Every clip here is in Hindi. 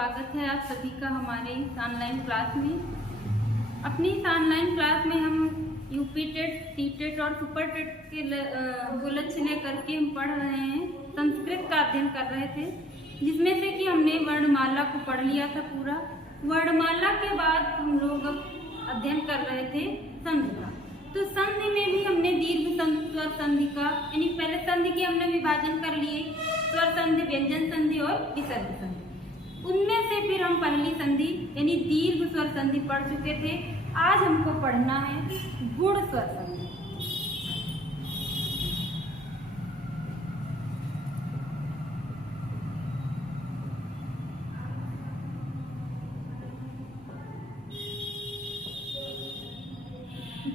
स्वागत है आप सभी का हमारे इस ऑनलाइन क्लास में। अपनी इस ऑनलाइन क्लास में हम यूपी टेट, टी टेट और सुपर टेट के लक्ष्य लेकर के हम पढ़ रहे हैं। संस्कृत का अध्ययन कर रहे थे, जिसमें से कि हमने वर्णमाला को पढ़ लिया था पूरा। वर्णमाला के बाद हम लोग अध्ययन कर रहे थे संधि का। तो संधि में भी हमने दीर्घ संधि, स्वर संधि का, यानी पहले संधि के हमने विभाजन कर लिए, स्वर संधि, व्यंजन संधि और विसर्ग संधि। उनमें से फिर हम पहली संधि यानी दीर्घ स्वर संधि पढ़ चुके थे। आज हमको पढ़ना है गुण स्वर संधि।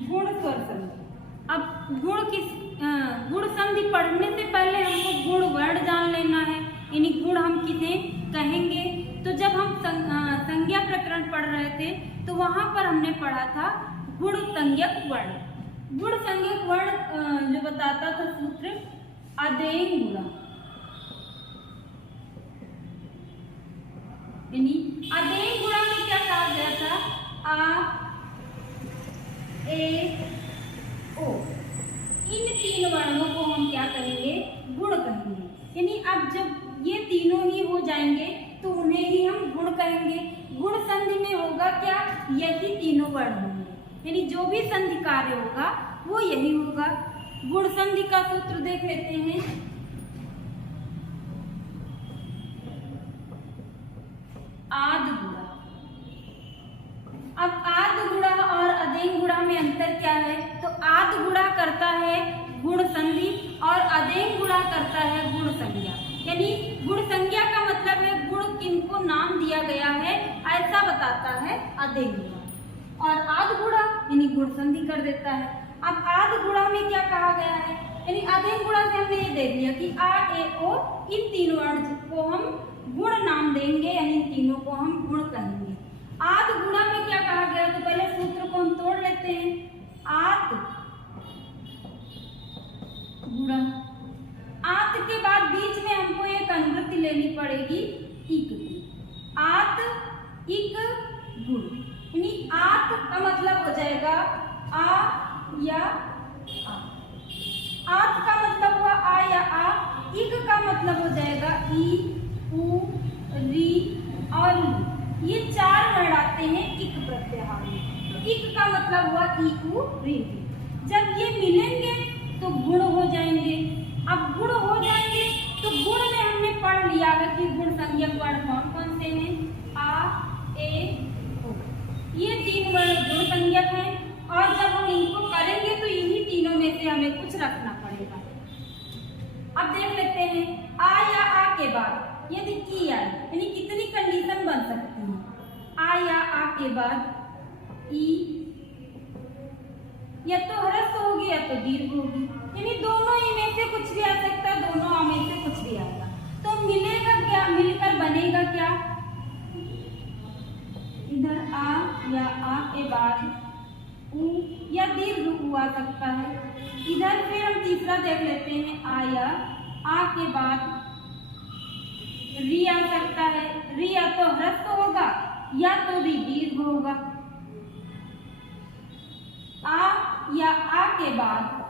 गुण स्वर संधि। अब गुण संधि पढ़ने से पहले हमको गुण वर्ण जान लेना है, यानी गुण हम किसे कहेंगे। तो जब हम संज्ञा प्रकरण पढ़ रहे थे तो वहां पर हमने पढ़ा था गुण संज्ञक वर्ण। गुण संज्ञक वर्ण जो बताता था सूत्र अदेंग गुणा, यानी अदेंग गुणा में क्या कहा गया था? आ, ए, ओ, इन तीन वर्णों को हम क्या कहेंगे? गुण कहेंगे। यानी अब जब ये तीनों ही हो जाएंगे तो उन्हें ही हम गुण कहेंगे। गुण संधि में होगा क्या? यही तीनों वर्ण होंगे, यानी जो भी संधि कार्य होगा वो यही होगा। गुण संधि का सूत्र देख लेते हैं। आद गुणा। अब आद गुणा और अदेंग गुणा में अंतर क्या है? तो आद गुणा करता है गुण संधि और अदेंग गुणा करता है गुण संज्ञा। यानी गुण संज्ञा का मतलब है गुण किनको नाम दिया गया है ऐसा बताता है अदेंग गुणा, और आद गुणा यानी गुण संधि कर देता है। अब आद गुणा में क्या कहा गया है? यानी अदेंग गुणा से हमने ये देख लिया कि आ, ए, ओ, इन तीन वर्ण को हम गुण नाम देंगे, यानी इन तीनों को हम गुण कहेंगे। आद गुणा में क्या कहा गया? तो पहले सूत्र को हम तोड़ लेते हैं। आत गुणा, आत के बाद बीच में हमको एक अनुवृत्ति लेनी पड़ेगी इक की। आत इक गुण, यानी आत का मतलब हो जाएगा आ या आ। आत का मतलब हुआ आ या आ। इक का मतलब हो जाएगा ई, उ, री और ली। ये चार वर्ण आते हैं इक प्रत्याहार में। तो इक का मतलब हुआ ई, उ, री। जब ये मिलेंगे तो गुण हो जाएंगे। अब गुण हो जाएंगे तो गुण में हमने पढ़ लिया है कि गुण संज्ञक वर्ण कौन कौन से हैं? आ, ए, ओ। ये तीन वर्ण गुण संज्ञक हैं, और जब हम इनको करेंगे तो इन्हीं तीनों में से हमें कुछ रखना पड़ेगा। अब देख लेते हैं आ या आ के बाद यदि ई आए, यानी कितनी कंडीशन बन सकती है? आ या आ के बाद ई या तो ह्रस्व होगी या तो दीर्घ होगी, यानी दोनों ही में से कुछ भी आ सकता है, दोनों में से कुछ भी आएगा। तो मिलेगा क्या? मिलकर बनेगा क्या? इधर आ या आ के बाद उ या दीर्घ उ आ सकता है। इधर फिर हम तीसरा देख लेते हैं आ या आ के बाद री आ सकता है। री या तो ह्रस्व होगा या तो री दीर्घ होगा। आ या आ के बाद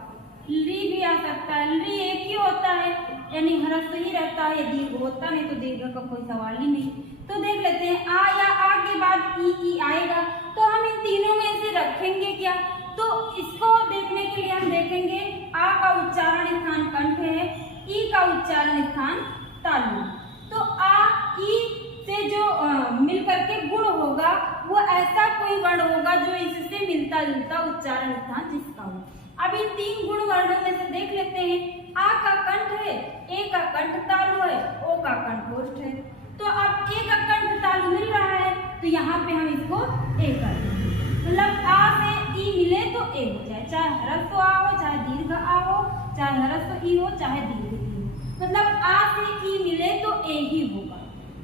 ली भी आ सकता है। ली एक ही होता है, यानी ह्रस्व ही रहता है, दीर्घ होता नहीं, तो दीर्घ का कोई सवाल ही नहीं। तो देख लेते हैं आ या आ के बाद ई आएगा, तो हम इन तीनों में से रखेंगे क्या? तो इसको देखने के लिए हम देखेंगे आ का उच्चारण स्थान कंठ है, ई का उच्चारण स्थान तालु। तो आ ई से जो मिलकर के गुण होगा वो ऐसा कोई वर्ण होगा जो इससे मिलता जुलता उच्चारण स्थान जिसका हो। अब इन तीन गुण वर्णों में से देख लेते हैं। आ का कंठ है, ए का कंठ तालु है, ओ का कंठोष्ठ है। तो अब ए का कंठ तालु मिल रहा है तो यहाँ पे हम इसको ए कर देंगे। मतलब आ से ई मिले तो ए हो जाए, चाहे ह्रस्व आ हो, चाहे दीर्घ आ हो, चाहे ह्रस्व ई हो, चाहे दीर्घ ई हो। मतलब आ से ई मिले तो ए ही होगा।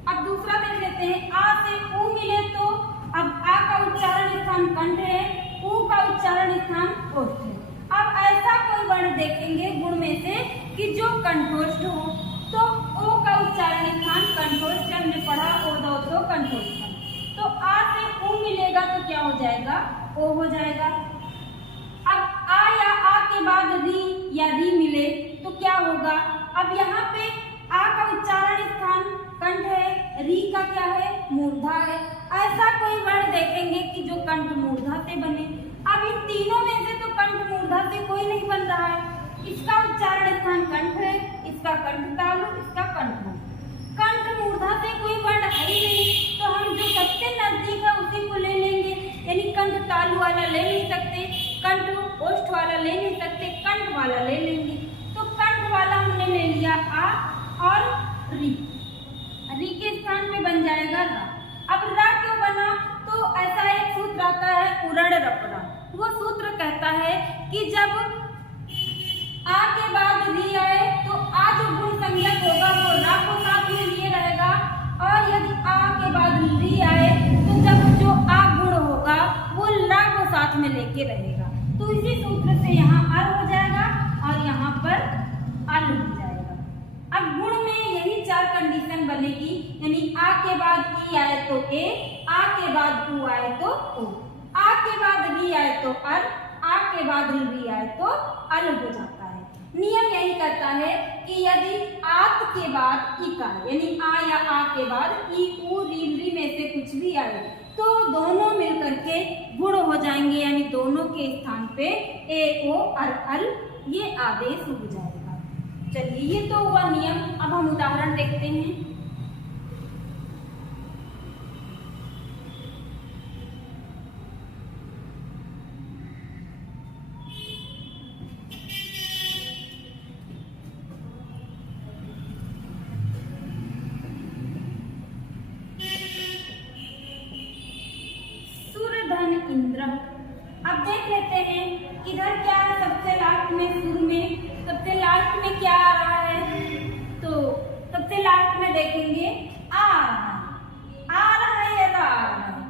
अब दूसरा देख लेते हैं। आ से उ मिले तो अब आ का उच्चारण स्थान कंठ है, उ का उच्चारण स्थान ओष्ठ है। अब ऐसा कोई वर्ण देखेंगे गुण में से कि जो कंठोष्ठ हो, तो ओ का उच्चारण स्थान कंठोष्ठ हमने पढ़ा, ओ दो तो कंठोत्पन्न। तो आ से ऊ मिलेगा तो क्या हो जाएगा, ओ हो जाएगा। अब आ या आ के बाद री या री मिले तो क्या होगा, अब यहाँ पे आ का उच्चारण स्थान कंठ है, री का क्या है, मूर्धा है। ऐसा कोई वर्ण देखेंगे कि जो कंठ मूर्धा से बने। अब इन तीनों में से तो कंठ मूर्धा से कोई नहीं बन रहा है। इसका उच्चारण स्थान कंठ है, इसका कंठ तालु, इसका कंठ मूर्धा। कंठ मूर्धा से कोई वर्ण है ही नहीं, तो हम जो सबसे नजदीक है उसी को ले लेंगे। यानी कंठ तालु वाला ले नहीं सकते, कंठ ओष्ठ वाला ले नहीं सकते, कंठ वाला ले लेंगे। तो कंठ वाला हमने ले लिया आ और री, री के स्थान पे बन जाएगा रा। अब रा क्यों बना, तो ऐसा एक सूत्र आता है उरण रपरा। वो सूत्र कहता है कि जब आ के बाद री आए तो आ जो गुण संज्ञक होगा वो रा को साथ में लिए रहेगा, और यदि आ के बाद री आए तो जब जो आ गुण होगा वो ला को साथ में लेके रहेगा। तो इसी सूत्र से यहाँ अर हो जाएगा और यहाँ पर अल हो जाएगा। अब गुण में यही चार कंडीशन बनेगी, यानी आ के बाद ई आए तो ए, आ के बाद ऊ आए तो ओ, आ के बाद री आए तो अर, आ के बाद री आए तो अल हो जाता है। नियम यही कहता है कि यदि आत के बाद इकार यानी आ या आ के बाद ई ऊ री री में से कुछ भी आए तो दोनों मिलकर के गुण हो जाएंगे, यानी दोनों के स्थान पे ए ओ अर अल ये आदेश हो जाएगा। चलिए ये तो हुआ नियम। अब हम उदाहरण देखते हैं। इंद्र। अब देख लेते हैं इधर क्या है, सबसे लास्ट में सुर में सबसे लास्ट में क्या आ रहा है, तो सबसे लास्ट में देखेंगे आ रहा है या रा आ रहा है।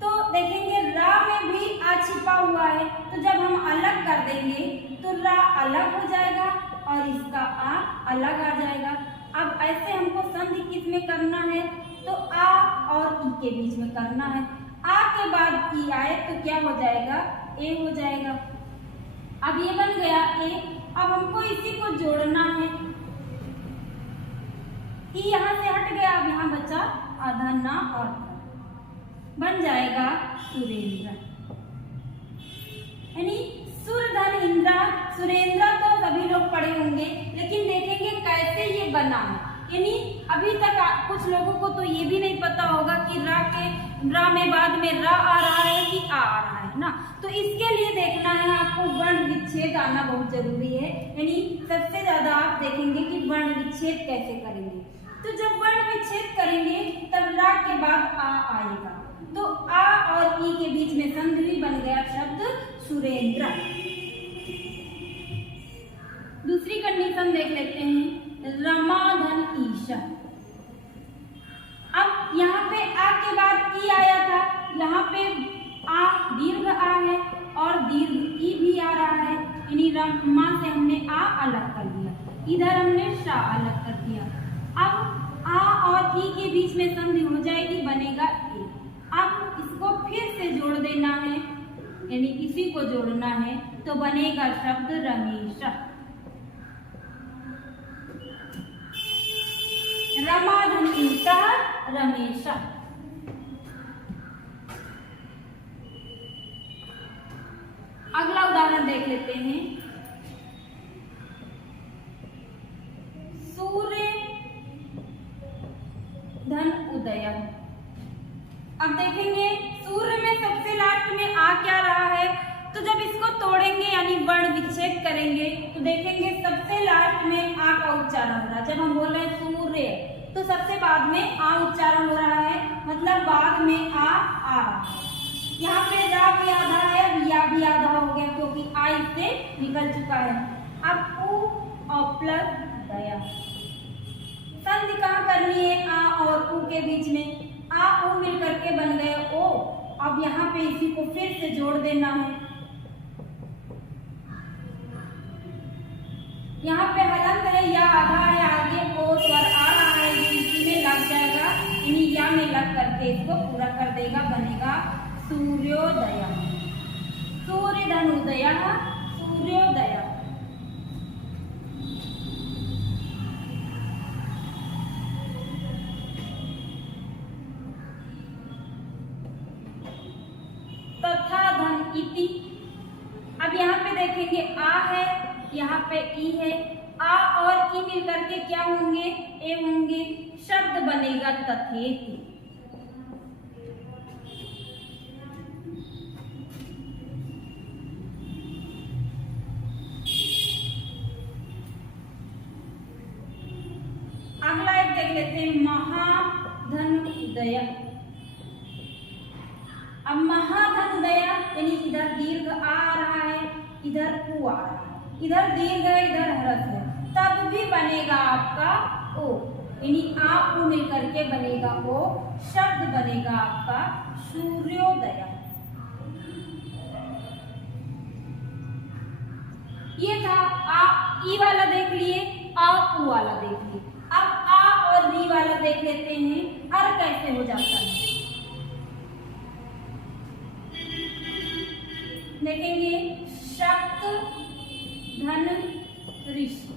तो देखेंगे रा में भी आ छिपा हुआ है, तो जब हम अलग कर देंगे तो रा अलग हो जाएगा और इसका आ अलग आ जाएगा। अब ऐसे हमको संधि किस में करना है, तो आ और ई के बीच में करना है। आ के बाद ई आए तो क्या हो जाएगा, ए हो जाएगा। अब ये बन गया ए। अब हमको इसी को जोड़ना है, ई यहाँ से हट गया, अब यहाँ बचा आधा ना और बन जाएगा सुरेंद्र। यानी सुर धन इंद्रा, सुरेंद्र तो सभी लोग पढ़े होंगे, लेकिन देखेंगे कैसे ये बना है। यानी अभी तक कुछ लोगों को तो ये भी नहीं पता होगा कि रा में बाद में रा आ रहा है कि आ रहा है ना। तो इसके लिए देखना है आपको वर्ण विच्छेद आना बहुत जरूरी है। यानी सबसे ज्यादा आप देखेंगे कि वर्ण विच्छेद कैसे करेंगे। तो जब वर्ण विच्छेद करेंगे तब रा के बाद आ आएगा, तो आ और ई के बीच में संधि बन गया शब्द सुरेंद्र। दूसरी कंडीशन देख लेते हैं, रमाधन ईशा। अब यहाँ पे आ के बाद ई आया था, यहाँ पे आ दीर्घ आ है और दीर्घ ई भी आ रहा है, यानी रमा से हमने आ अलग कर दिया, इधर हमने शा अलग कर दिया। अब आ और ई के बीच में संधि हो जाएगी, बनेगा ए। अब इसको फिर से जोड़ देना है, यानी इसी को जोड़ना है, तो बनेगा शब्द रमेशा। रमाधन ईशा रमेशा। अगला उदाहरण देख लेते हैं, सूर्य धन उदय। अब देखेंगे सूर्य में सबसे लास्ट में आ क्या रहा है, तो जब इसको तोड़ेंगे यानी वर्ण विच्छेद करेंगे तो देखेंगे सबसे लास्ट में आ का उच्चारण हो रहा है। जब हम बोल रहे हैं सूर्य तो सबसे बाद में आ उच्चारण हो रहा है, मतलब बाद में आ रहा है। यहाँ पे रा भी आधा है, या भी आधा हो गया क्योंकि आ इससे निकल चुका है। अब ऊ और प्लस दया, संधि कहाँ करनी है, आ और ऊ के बीच में, आ ऊ मिल करके बन गए ओ। अब यहाँ पे इसी को फिर से जोड़ देना है, यहाँ पे हलंत है या आधा है, आगे ओ स्वर आ रहा है, इसी में लग जाएगा। यानी या में लग करके इसको पूरा कर देगा, बनेगा सूर्योदय। सूर्य धन उदय, सूर्योदय। तथा धन इति। अब यहाँ पे देखेंगे आ है, यहाँ पे ई है, आ और ई मिल करके क्या होंगे, ए होंगे, शब्द बनेगा तथेति। अगला एक देख लेते हैं, महाधन उदय। अब महाधन उदय यानी इधर दीर्घ आ रहा है, इधर उ आ रहा है, इधर दीर्घ है, इधर ह्रस्व है, तब भी बनेगा आपका ओ, यानी आ उ मिल करके बनेगा ओ, शब्द बनेगा आपका सूर्योदय। ये था आ ई वाला देख लिए, आ उ वाला देख लिए। अब आ और री वाला देख लेते हैं, अर कैसे हो जाता है। देखेंगे शक्त धन ऋषि,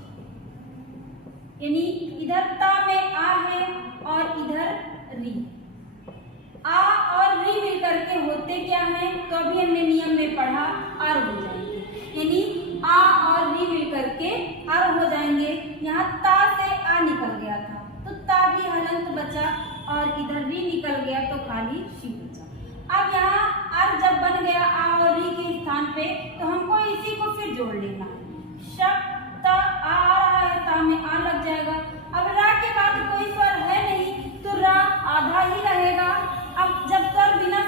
यानी इधर ता में आ है और इधर री। आ और री मिल करके होते क्या है, तो अभी हमने नियम में पढ़ा, अर हो जाएंगे, यानी आ और री मिल करके अर हो जाएंगे। यहाँ ता से आ निकल गया था तो ता भी हलंत बचा, और इधर री निकल गया तो खाली शी बचा। अब यहाँ अर जब बन गया आ और री के स्थान पे, तो हमको इसी को फिर जोड़ लेना है। शब्द आ रहा है, ता में आ लग जाएगा। अब रा के बाद कोई स्वर है नहीं, तो रा आधा ही रहेगा। अब जब स्वर बिना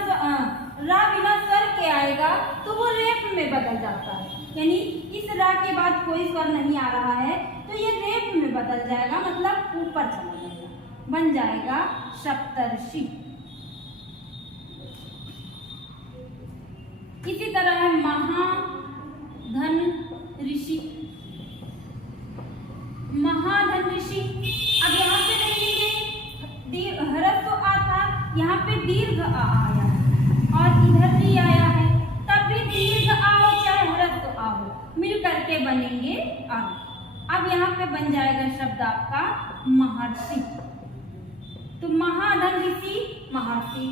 रा बिना स्वर के आएगा तो वो रेप में बदल जाता है, यानी इस रा के बाद कोई स्वर नहीं आ रहा है तो ये रेप में बदल जाएगा, मतलब ऊपर चला जाएगा, बन जाएगा सप्तर्षि। इसी तरह है महाधन ऋषि। महाधन ऋषि, अब यहाँ पे देखेंगे ह्रस्व तो आ था, यहाँ पे दीर्घ आ आया है और इधर री आया है, तब भी दीर्घ आ हो चाहे ह्रस्व आ हो मिल करके बनेंगे आ। अब यहाँ पे बन जाएगा शब्द आपका महर्षि। तो महाधन ऋषि महर्षि,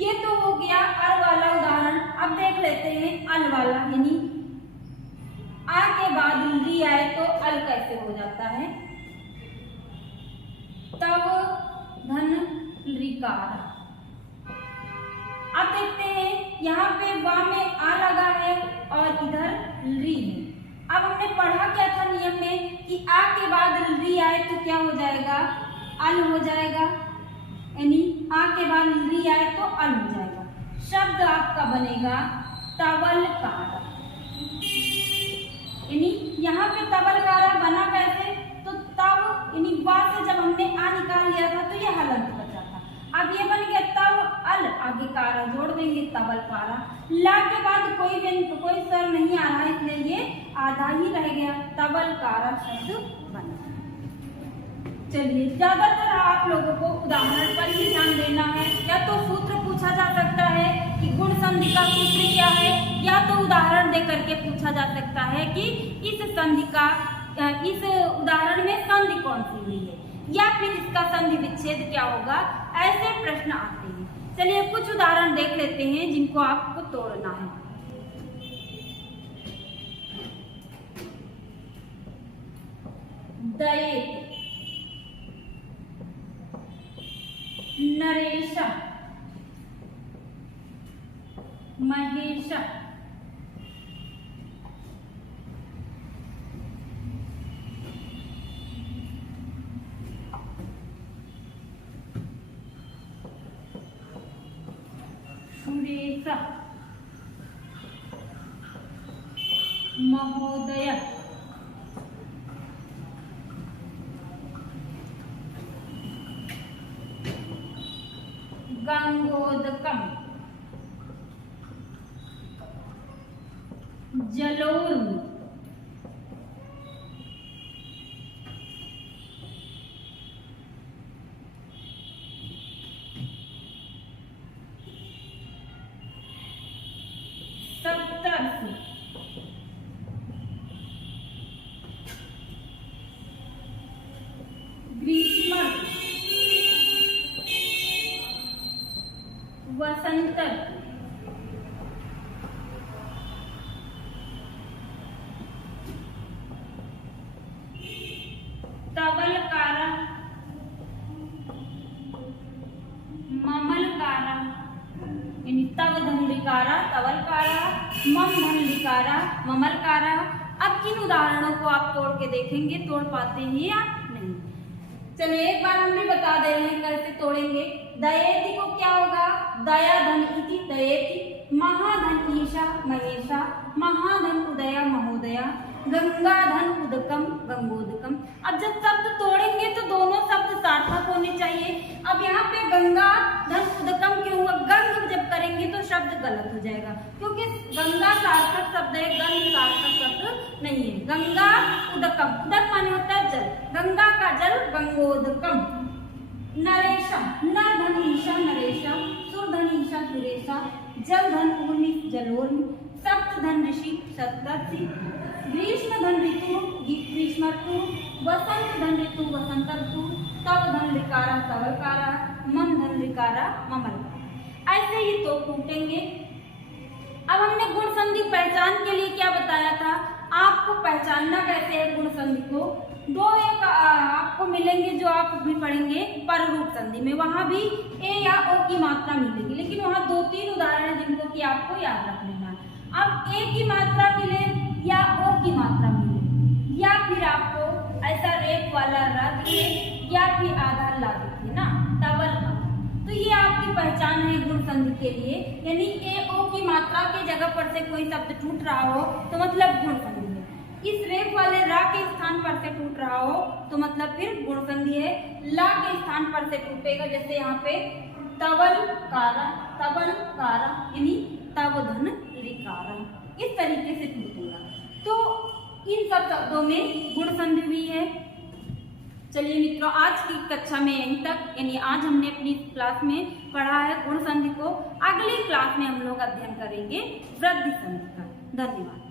ये तो हो गया अर वाला उदाहरण। अब देख लेते हैं अल वाला, यानी आ के बाद री आए तो अल कैसे हो जाता है। तब धन ऋकार। अब देखते हैं यहाँ पे वा में आ लगा है और इधर री है। अब हमने पढ़ा क्या था नियम में कि आ के बाद री आए तो क्या हो जाएगा, अल हो जाएगा, यानी आ के बाद री आए तो अल हो जाएगा। शब्द आपका बनेगा तवलकारा, यानी यहाँ पे तवलकारा बना कैसे, तो तव यानी वा से जब हमने आ निकाल लिया था तो ये हलंत बचा था। अब ये बन गया तव अल, आगे कारा जोड़ देंगे तवलकारा। ला के बाद कोई स्वर नहीं आ रहा है, इसलिए ये आधा ही रह गया, तवलकारा शब्द बना। चलिए, ज्यादातर आप लोगों को उदाहरण पर ही ध्यान देना है। या तो सूत्र पूछा जा सकता है कि गुण संधि का सूत्र क्या है, या तो उदाहरण दे करके पूछा जा सकता है कि इस उदाहरण में संधि कौन सी हुई है, या फिर इसका संधि विच्छेद क्या होगा। ऐसे प्रश्न आते हैं। चलिए कुछ उदाहरण देख लेते हैं जिनको आपको तोड़ना है। दयेत, नरेश, महेश, सुरेश, महोदय, गंगोदकम, जलोर्मी, मम धन लिकारा ममलकारा। अब किन उदाहरणों को आप तोड़ के देखेंगे, तोड़ पाते हैं या नहीं? चलिए एक बार हम भी बता दे रहे हैं कैसे तोड़ेंगे। दयेति को क्या होगा? दया धन इति दयेति, महाधन ईशा महेशा, महाधन उदया महोदया, गंगा धन उदकम गंगोदकम। अब जब शब्द तोड़ेंगे तो दोनों शब्द सार्थक होने चाहिए। अब यहाँ पे गंगा धन उदकम क्यों हुआ? गंग जब करेंगे तो शब्द गलत हो जाएगा, क्योंकि गंगा सार्थक शब्द है, गंग सार्थक शब्द नहीं है। गंगा उदकम, उदक माने होता है जल, गंगा का जल गंगोदकम। नरेशा, नर धन ईशा नरेशा, सुर धन ईशा सुरेशा, जल धन ऊर्मी जलोर्मी, सप्त धन ऋषि सप्तर्षि, ग्रीष्म धन ऋतु ग्रीष्म ऋतु, वसंत धन ऋतु वसंत ऋतु, तव धन ऋकारा तवलकारा, मम धन ऋकारा ममलकारा। ऐसे ही तो टूटेंगे। अब हमने गुण संधि पहचान के लिए क्या बताया था? आपको पहचानना कैसे है गुण संधि को? दो एक आपको मिलेंगे जो आप भी पढ़ेंगे पर रूप संधि में, वहां भी ए या ओ की मात्रा मिलेगी, लेकिन वहां 2-3 उदाहरण है जिनको कि आपको याद रख लेना है। अब ए की मात्रा मिले या ओ की मात्रा मिले, या फिर आपको ऐसा रेप वाला रा दिए या फिर आधार ला दिए ना डबल का, तो ये आपकी पहचान है गुण संधि के लिए। यानी ए ओ की मात्रा के जगह पर से कोई शब्द टूट रहा हो तो मतलब गुण संधि है। इस रेप वाले रा के स्थान पर से टूट रहा हो तो मतलब फिर गुण संधि है। ला के स्थान पर से टूटेगा, जैसे यहाँ पे तवल कारा यानी तव धन लिकारा, इस तरीके से टूटेगा। तो इन सब शब्दों में गुण संधि हुई है। चलिए मित्रों, आज की कक्षा में यहीं तक, यानी आज हमने अपनी क्लास में पढ़ा है गुण संधि को। अगली क्लास में हम लोग अध्ययन करेंगे वृद्धि संधि का। धन्यवाद।